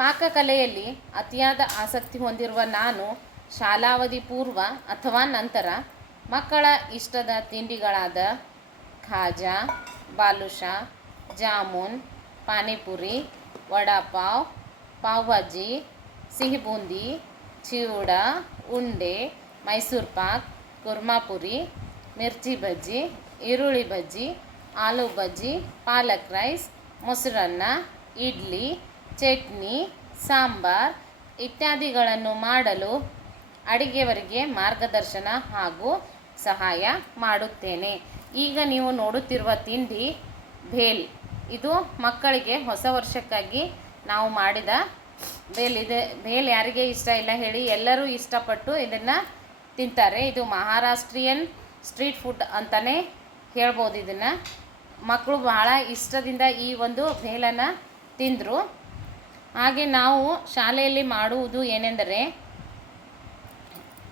ಪಾಕಕಲೆಯಲ್ಲಿ ಅತಿಯಾದ ಆಸಕ್ತಿ ಹೊಂದಿರುವ ನಾನು ಶಾಲಾವಧಿ ಪೂರ್ವ ಅಥವಾ ನಂತರ ಮಕ್ಕಳ ಇಷ್ಟದ ತಿಂಡಿಗಳಾದ ಖಾಜಾ, ಬಾಲುಷಾ, ಜಾಮೂನ್, ಪಾನಿಪುರಿ, ವಡಾಪಾವ್, ಪಾವ್ಭಾಜಿ ಸಿಹಿ ಬೂಂದಿ ಚಿವಡ, ಉಂಡೆ, ಮೈಸೂರು ಪಾಕ್ ಕುರ್ಮಾಪುರಿ ಮಿರ್ಚಿ ಬಜ್ಜಿ, ಈರುಳ್ಳಿ ಬಜ್ಜಿ, ಆಲೂ ಬಜ್ಜಿ, ಪಾಲಕ್ ರೈಸ್, ಮೊಸರನ್ನ, ಇಡ್ಲಿ ಚಟ್ನಿ, ಸಾಂಬಾರ್ ಇತ್ಯಾದಿಗಳನ್ನು ಮಾಡಲು ಅಡಿಗೆಯವರಿಗೆ ಮಾರ್ಗದರ್ಶನ ಹಾಗೂ ಸಹಾಯ ಮಾಡುತ್ತೇನೆ. ಈಗ ನೀವು ನೋಡುತ್ತಿರುವ ತಿಂಡಿ ಭೇಲ್ ಇದು ಮಕ್ಕಳಿಗೆ ಹೊಸ ವರ್ಷಕ್ಕಾಗಿ ನಾವು ಮಾಡಿದ ಬೇಲ್. ಇದೆ, ಬೇಲ್ ಯಾರಿಗೆ ಇಷ್ಟ ಇಲ್ಲ ಹೇಳಿ ಎಲ್ಲರೂ ಇಷ್ಟಪಟ್ಟು ಇದನ್ನು ತಿಂತಾರೆ. ಇದು ಮಹಾರಾಷ್ಟ್ರೀಯನ್ ಸ್ಟ್ರೀಟ್ ಫುಡ್ ಅಂತಲೇ ಹೇಳ್ಬೋದು ಇದನ್ನು. ಮಕ್ಕಳು ಬಹಳ ಇಷ್ಟದಿಂದ ಈ ಒಂದು ಬೇಲನ್ನು ತಿಂದರು. ಹಾಗೆ ನಾವು ಶಾಲೆಯಲ್ಲಿ ಮಾಡುವುದು ಏನೆಂದರೆ,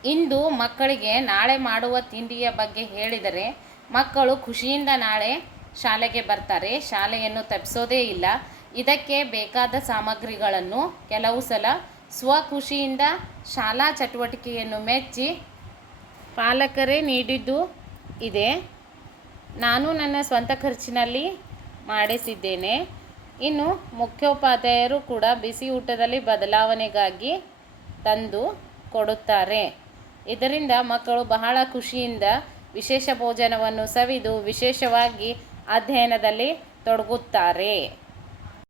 ಇಂದು ಮಕ್ಕಳಿಗೆ ನಾಳೆ ಮಾಡುವ ತಿಂಡಿಯ ಬಗ್ಗೆ ಹೇಳಿದರೆ ಮಕ್ಕಳು ಖುಷಿಯಿಂದ ನಾಳೆ ಶಾಲೆಗೆ ಬರ್ತಾರೆ. ಶಾಲೆಯನ್ನು ತಪ್ಪಿಸೋದೇ ಇಲ್ಲ. ಇದಕ್ಕೆ ಬೇಕಾದ ಸಾಮಗ್ರಿಗಳನ್ನು ಕೆಲವು ಸಲ ಸ್ವಖುಷಿಯಿಂದ ಶಾಲಾ ಚಟುವಟಿಕೆಯನ್ನು ಮೆಚ್ಚಿ ಪಾಲಕರೇ ನೀಡಿದ್ದು ಇದೆ. ನಾನು ನನ್ನ ಸ್ವಂತ ಖರ್ಚಿನಲ್ಲಿ ಮಾಡಿಸಿದ್ದೇನೆ. ಇನ್ನು ಮುಖ್ಯೋಪಾಧ್ಯಾಯರು ಕೂಡ ಬಿಸಿ ಊಟದಲ್ಲಿ ಬದಲಾವಣೆಗಾಗಿ ತಂದು ಕೊಡುತ್ತಾರೆ. ಇದರಿಂದ ಮಕ್ಕಳು ಬಹಳ ಖುಷಿಯಿಂದ ವಿಶೇಷ ಭೋಜನವನ್ನು ಸವಿದು ವಿಶೇಷವಾಗಿ ಅಧ್ಯಯನದಲ್ಲಿ ತೊಡಗುತ್ತಾರೆ.